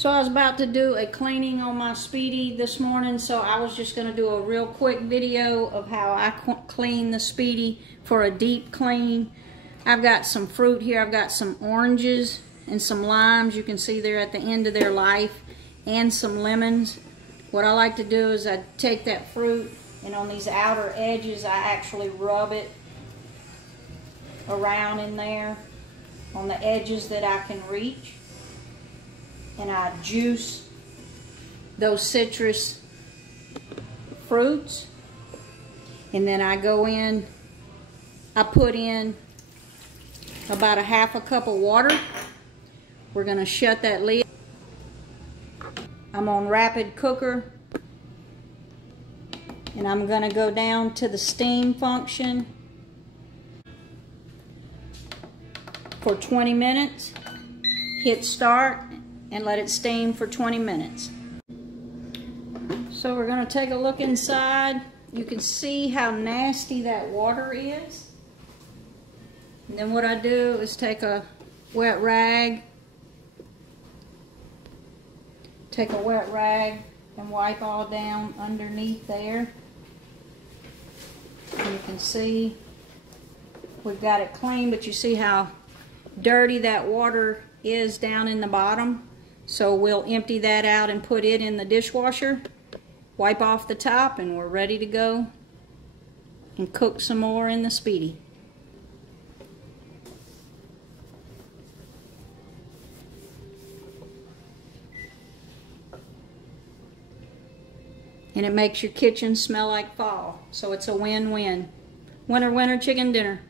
So I was about to do a cleaning on my Speedi this morning, so I was just going to do a real quick video of how I clean the Speedi for a deep clean. I've got some fruit here. I've got some oranges and some limes. You can see they're at the end of their life, and some lemons. What I like to do is I take that fruit, and on these outer edges I actually rub it around in there on the edges that I can reach. And I juice those citrus fruits, and then I go in, I put in about a half a cup of water. We're going to shut that lid. I'm on rapid cooker, and I'm going to go down to the steam function for 20 minutes. Hit start and let it steam for 20 minutes. So we're going to take a look inside. You can see how nasty that water is. And then what I do is take a wet rag, and wipe all down underneath there. And you can see we've got it clean, but you see how dirty that water is down in the bottom. So we'll empty that out and put it in the dishwasher, wipe off the top, and we're ready to go and cook some more in the Speedi. And it makes your kitchen smell like fall. So it's a win-win. Winner, winner, chicken dinner.